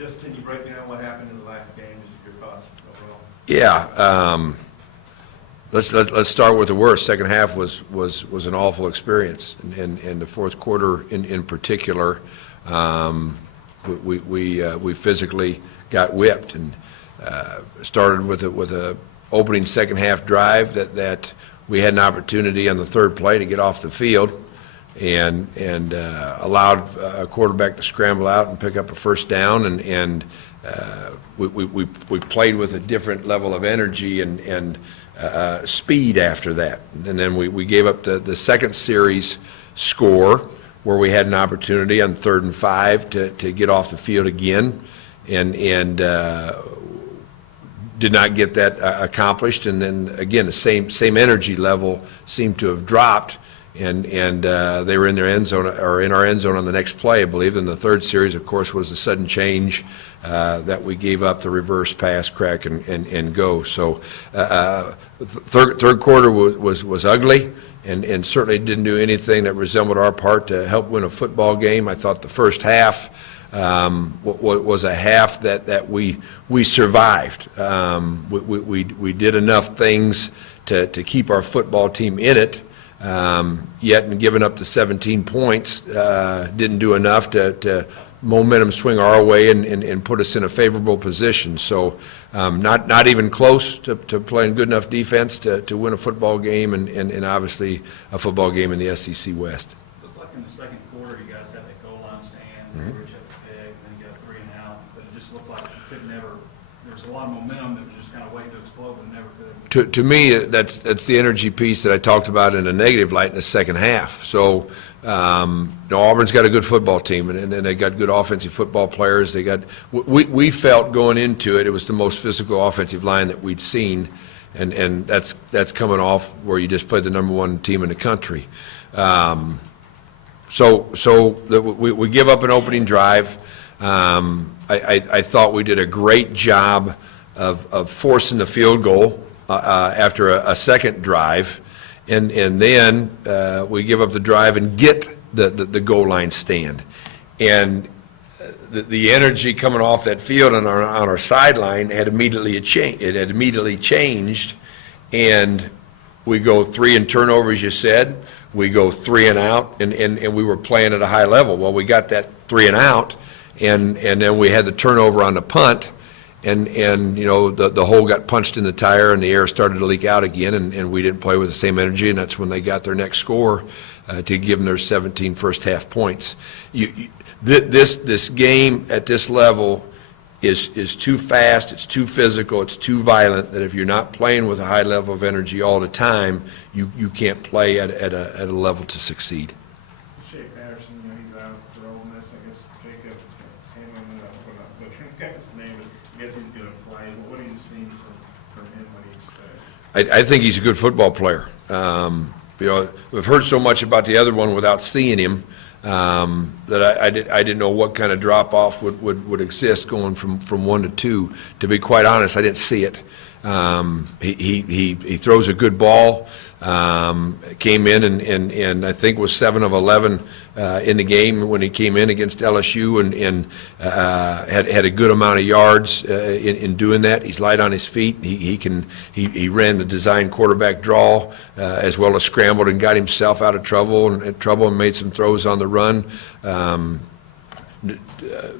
Just can you break down what happened in the last game, just your thoughts overall? Yeah. Let's start with the worst. Second half was an awful experience, and the fourth quarter in particular, we physically got whipped, and started with a opening second half drive that we had an opportunity on the third play to get off the field, and allowed a quarterback to scramble out and pick up a first down, and we played with a different level of energy and speed after that. And then we gave up the second series score where we had an opportunity on 3rd and 5 to get off the field again, and did not get that accomplished. And then again, the same energy level seemed to have dropped, and they were in their end zone, or in our end zone on the next play, I believe. And the third series, of course, was the sudden change that we gave up the reverse pass, crack, and go. So third quarter was ugly, and certainly didn't do anything that resembled our part to help win a football game. I thought the first half was a half that we survived. We did enough things to keep our football team in it, yet in giving up the 17 points, didn't do enough to momentum swing our way and put us in a favorable position. So not even close to playing good enough defense to win a football game, and obviously a football game in the SEC West. It looked like in the second quarter you guys had that goal line stand, Rich had the big, and then you got 3 and out, but it just looked like you could never, there was a lot of momentum that was just kind of waiting to explode, but it never could. To me, that's the energy piece that I talked about in a negative light in the second half. So, Auburn's got a good football team, and they got good offensive football players. We felt going into it, it was the most physical offensive line that we'd seen, and that's coming off where you just played the #1 team in the country. We give up an opening drive. I thought we did a great job of forcing the field goal after a second drive, and then we give up the drive and get the goal line stand. And the energy coming off that field on our sideline had immediately changed, and we go 3 in turnover, as you said. We go 3 and out, and we were playing at a high level. Well, we got that 3 and out, and then we had the turnover on the punt, and the hole got punched in the tire, and the air started to leak out again, and we didn't play with the same energy, and that's when they got their next score to give them their 17 first half points. This game at this level is too fast, it's too physical, it's too violent, that if you're not playing with a high level of energy all the time, you can't play at a level to succeed. Shea Patterson, he's out for Ole Miss. I guess Jacob Hamlin, I'm butchering his name, but I guess he's going to play. What have you seen from him when he's I think he's a good football player. We've heard so much about the other one without seeing him, that I didn't know what kind of drop-off would exist going from 1 to 2. To be quite honest, I didn't see it. He throws a good ball. Came in and I think was 7 of 11 in the game when he came in against LSU, and had a good amount of yards in doing that. He's light on his feet. He ran the design quarterback draw as well as scrambled and got himself out of trouble and made some throws on the run.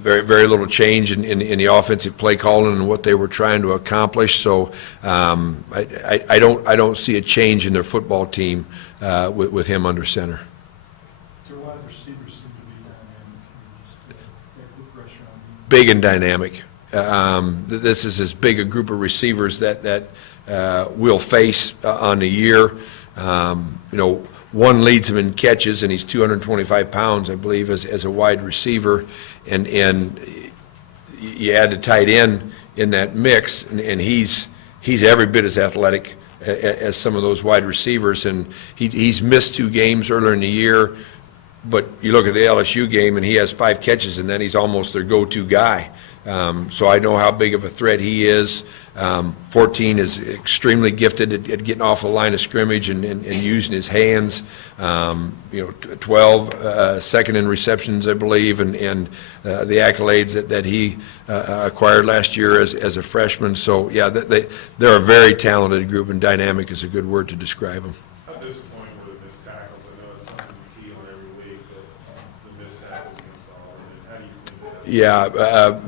Very little change in the offensive play calling and what they were trying to accomplish. So I don't see a change in their football team with him under center. Their wide receivers seem to be dynamic. Just put pressure on them. Big and dynamic. This is as big a group of receivers that we'll face on the year. One leads him in catches, and he's 225 pounds, I believe, as a wide receiver, and you add the tight end in that mix, and he's every bit as athletic as some of those wide receivers, and he's missed 2 games earlier in the year. But you look at the LSU game, and he has 5 catches, and then he's almost their go-to guy. So I know how big of a threat he is. 14 is extremely gifted at getting off the line of scrimmage and using his hands. 12, second in receptions, I believe, and the accolades that he acquired last year as a freshman. So, yeah, they're a very talented group, and dynamic is a good word to describe them. How disappointing were the missed tackles? I know it's something you feel every week, but the missed tackles against Auburn. How do you think that? Yeah,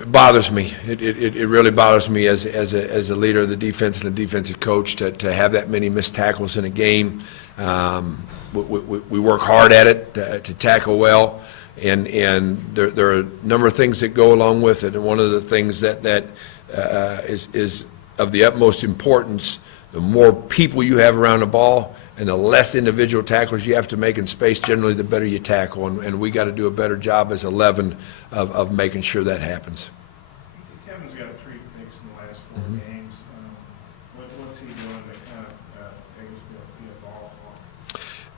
it bothers me. It really bothers me as a leader of the defense and a defensive coach to have that many missed tackles in a game. We work hard at it to tackle well, and there are a number of things that go along with it. And one of the things that is of the utmost importance, the more people you have around the ball and the less individual tackles you have to make in space, generally the better you tackle. And we got to do a better job as 11 of making sure that happens. Kevin's got 3 picks in the last 4 games. What's he doing to kind of, I guess, be a ball hawk?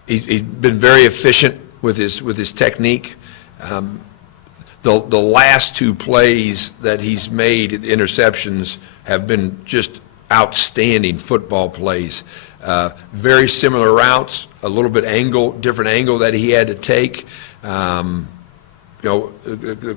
He's been very efficient with his technique. The last 2 plays that he's made, interceptions, have been just outstanding football plays. Very similar routes, a little bit different angle that he had to take. The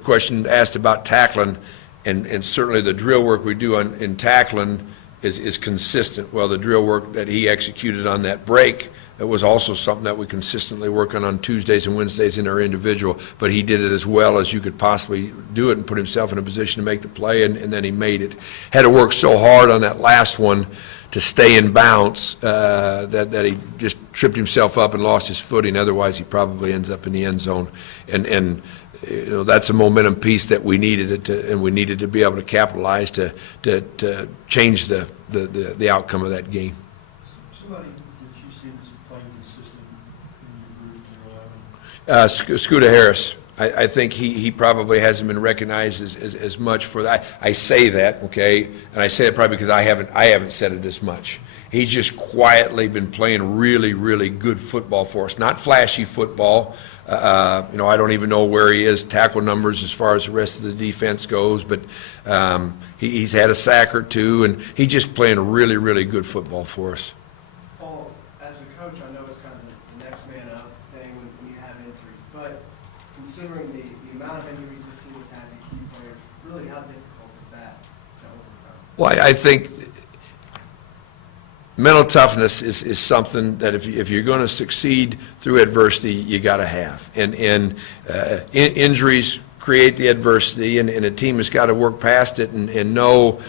question asked about tackling, and certainly the drill work we do in tackling is consistent. Well, the drill work that he executed on that break, it was also something that we consistently work on Tuesdays and Wednesdays in our individual, but he did it as well as you could possibly do it and put himself in a position to make the play, and then he made it. Had to work so hard on that last one to stay in bounds that he just tripped himself up and lost his footing. Otherwise, he probably ends up in the end zone. And that's a momentum piece that we needed and we needed to be able to capitalize to change the outcome of that game. Somebody that you see that's playing consistent in your group in 11? Scooter Harris. I think he probably hasn't been recognized as much for that. I say that, okay, and I say it probably because I haven't said it as much. He's just quietly been playing really, really good football for us. Not flashy football. I don't even know where he is tackle numbers as far as the rest of the defense goes, but he's had a sack or 2, and he's just playing really, really good football for us. Paul, as a coach, I know it's kind of the next man up thing when you have injuries, but considering the amount of injuries this team has had to key players, really how difficult is that to overcome? Well, I think mental toughness is something that if you're going to succeed through adversity, you got to have. And injuries create the adversity, and a team has got to work past it and know.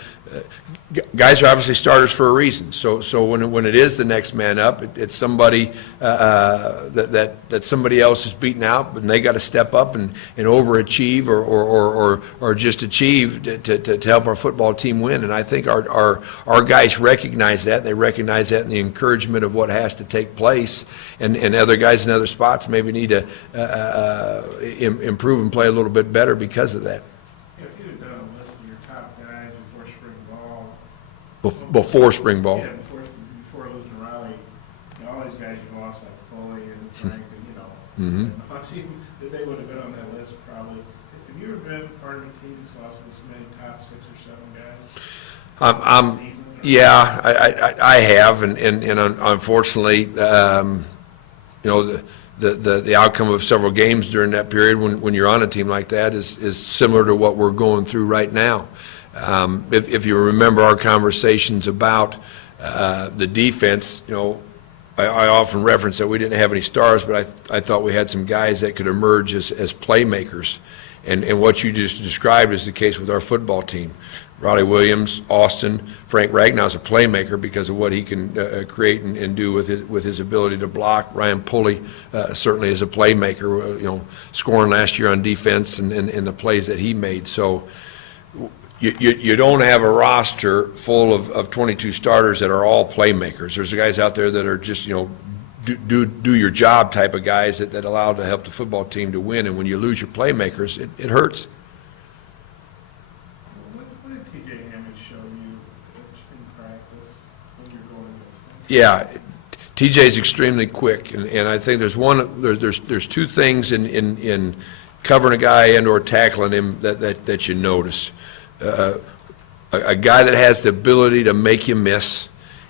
Guys are obviously starters for a reason. So when it is the next man up, it's somebody that somebody else is beaten out, and they got to step up and overachieve or just achieve to help our football team win. And I think our guys recognize that. And they recognize that in the encouragement of what has to take place. And other guys in other spots maybe need to improve and play a little bit better because of that. If you'd have done a list of your top guys before spring ball. Before spring ball. Yeah, before losing Riley, all these guys you lost, like Foley and Frank, and that they would have been on that list probably. Have you ever been part of a team that's lost this many top 6 or 7 guys? Yeah, I have, and unfortunately, the outcome of several games during that period when you're on a team like that is similar to what we're going through right now. If you remember our conversations about the defense, I often reference that we didn't have any stars, but I thought we had some guys that could emerge as playmakers. And what you just described is the case with our football team. Riley Williams, Austin, Frank Ragnow's a playmaker because of what he can create and do with his ability to block. Ryan Pulley certainly is a playmaker, scoring last year on defense and the plays that he made. So you don't have a roster full of 22 starters that are all playmakers. There's guys out there that are just, do your job type of guys that allow to help the football team to win. And when you lose your playmakers, it hurts. What did T.J. Hammond show you in practice when you're going against him? Yeah, TJ's extremely quick, and I think there's two things in covering a guy and/or tackling him that you notice. A guy that has the ability to make you miss,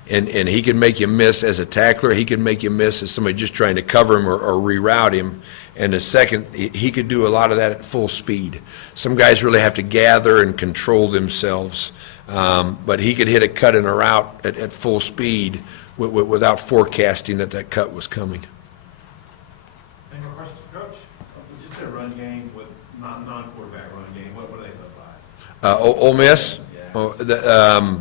and he can make you miss as a tackler, he can make you miss as somebody just trying to cover him or reroute him. And the second, he could do a lot of that at full speed. Some guys really have to gather and control themselves, but he could hit a cut and a route at full speed without forecasting that cut was coming. Any more questions for Coach? Just a run game with non-quarterback run game, what do they look like? Ole Miss, Yeah.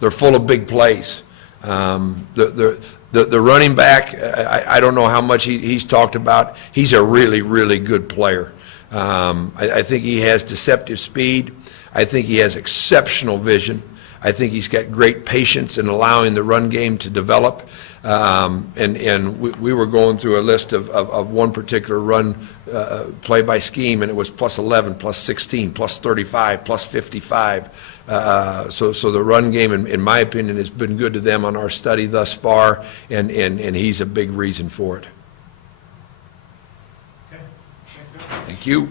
they're full of big plays. The running back, I don't know how much he's talked about. He's a really, really good player. I think he has deceptive speed. I think he has exceptional vision. I think he's got great patience in allowing the run game to develop. And we were going through a list of one particular run play by scheme, and it was plus 11, plus 16, plus 35, plus 55. So the run game, in my opinion, has been good to them on our study thus far, and he's a big reason for it. Okay, thanks, Coach. Thank you.